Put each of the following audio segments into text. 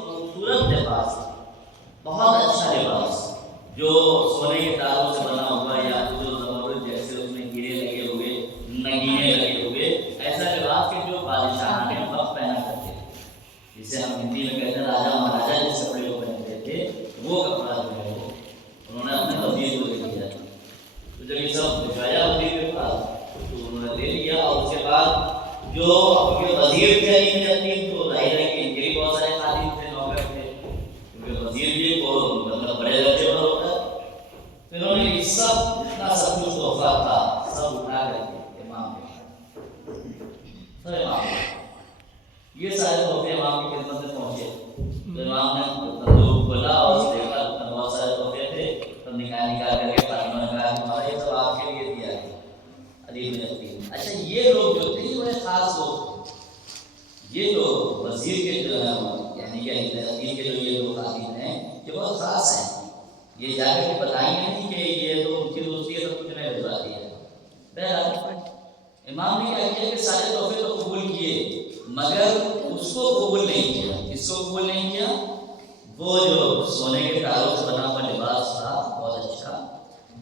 خوبصورت لباس، بہت اچھا لباس جو سونے کے تاروں سے بنا ہوا یا زمرد جیسے اس میں ہیرے لگے ہوئے، نگینے لگے ہوئے، ایسا لباس کہ جو بادشاہان وقت پہنا کرتے تھے، جسے ہم ہندی میں کہتے ہیں راجا مہاراجا جس کپڑے کو پہنتے تھے، وہ کپڑا جو ہے وہ انہوں نے اپنے وزیر کو دے دیا۔ تو جب یہ سب بھجوایا وزیر کے پاس تو انہوں نے دے دیا، اور اس کے بعد جو وزیر تھے تو ظاہر ہے کہ ان کے بھی بہت سارے خادم تھے، نوکر تھے، کیونکہ وزیر بھی کو مطلب بڑے درجے پر ہوتا ہے۔ تو انہوں نے سب جتنا سب کچھ تحفہ تھا سب اٹھا کر کے امام کے سب امام یہ سارے تحفے امام کی خدمت میں پہنچے۔ تو امام نے صندوق کھولا اور اس دیکھا بہت سارے تحفے تھے، تو نکال کر کے فاطمہ نے کہا کہ ہمارا یہ سب آپ کے لیے دیا ہے علی بن یقین۔ اچھا یہ لوگ جو تھے یہ بڑے خاص لوگ تھے، یہ جو وزیر کے جو ہے یعنی کہ علی بن یقین کے جو یہ لوگ خادم ہیں یہ بہت خاص ہیں، یہ جا کر کے بتائیں گے نہیں کہ یہ تو ان کی دوستی ہے تو کچھ نہیں بھجوا دیا۔ بہرحال امام نے کیا کیا کہ سارے تحفے تو قبول کیے مگر اس کو قبول نہیں کیا۔ کس کو قبول نہیں کیا؟ وہ جو سونے کے تاروں سے بنا ہوا لباس تھا بہت اچھا،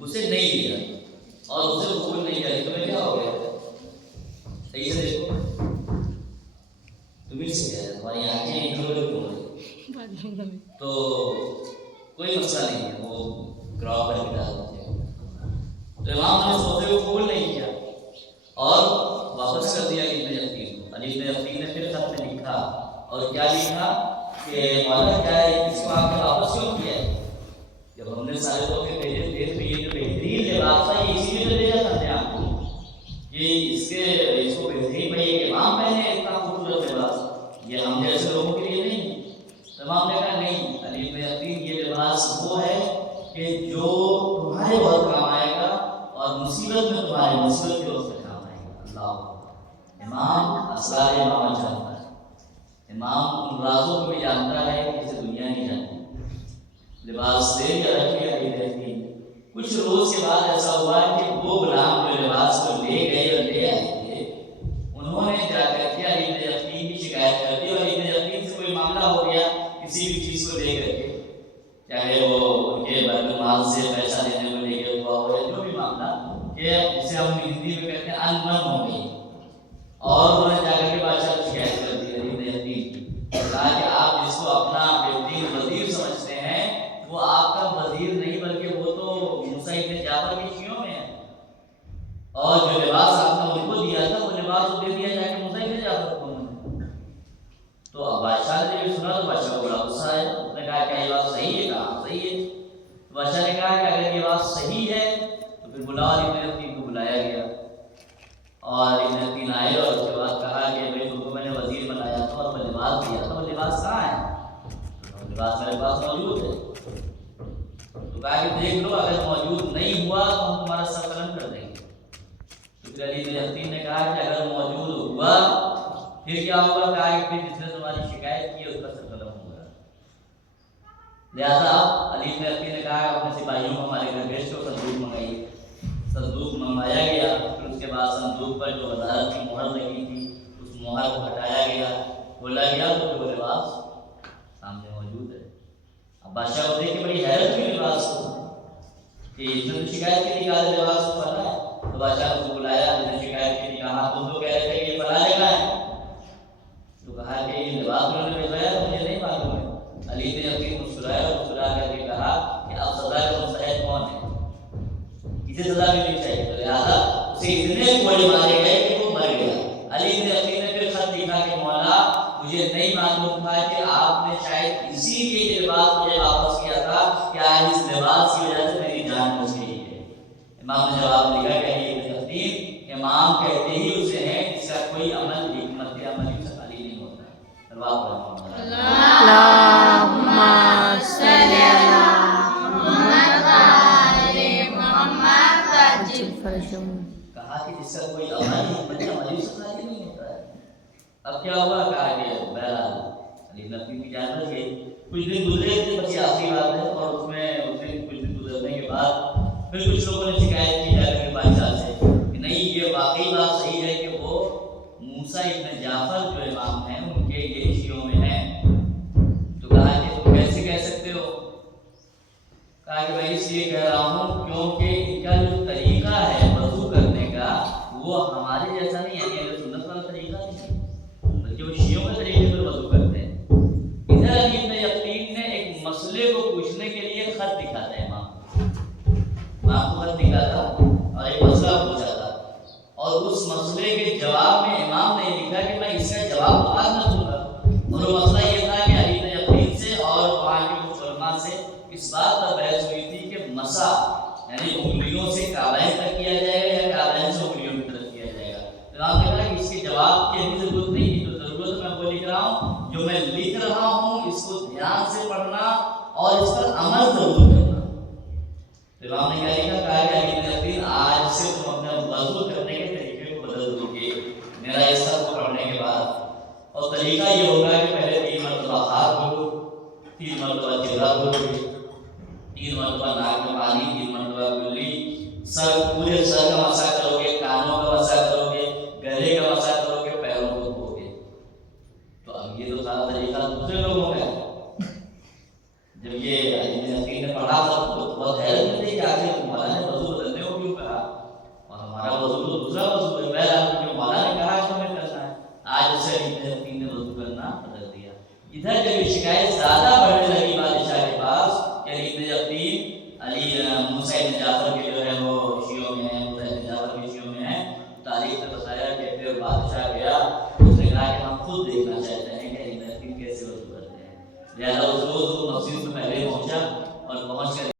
اسے نہیں لیا اور اسے قبول نہیں کیا۔ تمہیں کیا ہو گیا؟ صحیح سے دیکھو، تمہیں سے کیا ہے، تمہاری آنکھیں ادھر ادھر گھوم رہی، تو کوئی مسئلہ نہیں ہے، وہ گراؤ پر بھی ڈال دیتے ہیں۔ تو امام نے تحفے کو قبول نہیں کیا اور واپس کر دیا علی بن یقین کو۔ علی بن یقین نے پھر خط میں لکھا، اور کیا لکھا کہ مولا کیا ہے اس کو آپ نے واپس کیوں کیا ہے؟ جب ہم نے سارے تحفے بھیجے تھے تو یہ جو بہترین لباس تھا یہ اسی لیے تو بھیجا تھا نے آپ کو کہ اس کو بہترین بھائی کہ امام پہنے اتنا خوبصورت لباس، یہ ہم جیسے لوگوں کے لیے نہیں۔ امام نے کہا نہیں، علی بن یقین یہ لباس وہ ہے کہ جو تمہارے بہت کام آئے گا اور مصیبت میں تمہاری مصیبت کے وقت کام آئے گا۔ اللہ، امام اسرار امام جانتا ہے، امام ان رازوں کو بھی جانتا ہے کہ اسے دنیا نہیں جانتی۔ لباس دے یا رکھے علی بن یقین۔ کچھ روز کے بعد ایسا ہوا کہ وہ غلام جو لباس کو لے گئے اور لے آئے تھے، انہوں نے جا کر کے علی بن یقین کی شکایت کر دی، اور علی بن یقین سے کوئی معاملہ ہو گیا کسی بھی چیز کو لے کر کے، چاہے وہ ان کے بیت المال سے پیسہ دینے کو لے کے ہوا ہو یا جو بھی معاملہ، کہ جسے ہم ہندی میں کہتے ہیں ان بن ہو گئی، اور انہوں نے جا کر کے بادشاہ کو شکایت کر دی علی بن یقین کی، کہا کہ آپ جس کو اپنا بہترین وزیر سمجھتے ہیں وہ آپ کا وزیر نہیں بلکہ وہ تو موسیٰ ابن جعفر کی شیعوں میں ہے، اور جو لباس آپ نے ان کو دیا تھا وہ لباس دے دیا جا کے موسیٰ ابن جعفر کو۔ تو اب بادشاہ نے یہ سنا تو بادشاہ کو بڑا غصہ آیا، اس نے کہا کہ یہ بات صحیح ہے؟ کہا صحیح ہے۔ تو بادشاہ نے کہا کہ اگر یہ بات صحیح ہے تو پھر بلاؤ علی بن یقین کو۔ بلایا گیا اور علی بن یقین آئے اور اس کے بعد کہا کہ بھائی تم کو میں نے وزیر بنایا تھا اور میں لباس دیا تھا، وہ لباس کہاں ہے؟ وہ لباس میرے پاس موجود ہے۔ تو کہا کہ دیکھ لو اگر موجود نہیں ہوا تو ہم تمہارا سر قلم کر دیں گے۔ تو پھر علی بن یقین نے کہا کہ اگر موجود ہوا پھر کیا ہوگا؟ کہا کہ پھر جس نے تمہاری شکایت کی اس کا سر قلم ہوگا۔ لہٰذا علی بن یقین نے کہا کہ اپنے سپاہیوں کو ہمارے گھر بھیج کر صندوق منگائیے۔ صندوق منگوایا گیا، پھر اس کے بعد صندوق پر جو وزارت کی مہر لگی تھی اس مہر کو ہٹایا گیا، کھولا گیا تو وہ لباس سامنے موجود ہے۔ اب بادشاہ کو دیکھ کے بڑی حیرت ہوئی لباس کو کہ اس نے شکایت کی نکالے لباس کو پھٹا ہے۔ تو بادشاہ کو بلایا، اس نے شکایت کی، کہا تم تو کہہ رہے تھے کہ یہ فلاں جگہ ہے، تو کہا کہ یہ لباس انہوں نے بھیجوایا مجھے نہیں معلوم ہے۔ علی بن یقین مسکرایا اور مسکرا کر کے کہا کہ اب سزا کا مستحق کون ہے، اسے سزا ملنی چاہیے۔ تو لہٰذا اسے اتنے کوڑے مارے گئے کہ وہ مر گیا۔ علی بن یقین نے پھر خط لکھا کہ مولا مجھے نہیں معلوم تھا کہ آپ نے شاید اسی لیے یہ لباس مجھے واپس کیا تھا کہ آج اس لباس کی وجہ سے میری جان بچ گئی ہے۔ امام نے جواب لکھا کہ علی بن یقین امام کہتے ہی اسے ہے جس کا کوئی عمل حکمت عملی سے خالی نہیں ہوتا ہے۔ اللہم صلی علی محمد وعلی محمد عجل فرجہم۔ کہا کہ جس کا کوئی عمل حکمت عملی سے خالی نہیں ہوتا ہے۔ اب کیا ہوا؟ کہا کہ بہرحال علی بن یقین کی جان بچ گئی۔ کچھ دن گزرے تھے، بس یہ آخری بات ہے، اور اس میں کچھ دن گزرنے کے بعد پھر کچھ لوگوں نے شکایت کی جا کر کے بادشاہ سے کہ نہیں یہ واقعی بات صحیح ہے کہ وہ موسیٰ ابن جعفر جو امام ہیں ان کے یہ شیعوں میں ہیں۔ تو رہا ہوں، جو میں لکھ رہا ہوں اس کو دھیان سے پڑھنا اور اس پر عمل ضرور کرنا۔ تو امام نے کہا کہ علی بن یقین آج سے تم اپنے وضو کرنے کے طریقے کو بدل دو گے میرا اس سب پڑھنے کے بعد، اور طریقہ یہ ہوگا کہ پہلے 3 مرتبہ ہاتھ دھو، 3 مرتبہ چہرہ دھو گے، 3 مرتبہ ناک میں پانی، 3 مرتبہ کلی، سر پورے سر کا مسح کرو گے، کانوں کا مسح کرو گے، گلے کا مسح کرو گے، پیروں کو دھو گے۔ تو اب یہ تو سارا طریقہ دوسرے لوگوں کا ہے۔ جب یہ علی بن یقین نے پڑھا تھا تو بہت حیرت میں تھے کہ آخر مولا نے وضو بدلنے کو کیوں کہا، اور ہمارا وضو تو دوسرا وضو ہے، بہرحال جو مولا نے کہا کہ ہمیں کرنا ہے، آج اسے علی بن یقین نے وضو کرنا بدل دیا۔ ادھر جب یہ شکایت زیادہ بڑھنے لگی بادشاہ کے پاس کہ علی بن یقین علی موسیٰ بن جعفر کے جو ہے وہ شیعوں میں ہیں، موسیٰ بن جعفر کے شیعوں میں ہیں، تاریخ نے بتایا کہ پھر بادشاہ گیا، اس نے کہا کہ ہم خود دیکھنا چاہتے ہیں کہ علی بن یقین کیسے وضو کرتے ہیں، لہٰذا اس روز وہ مسجد میں پہلے پہنچا اور پہنچ کر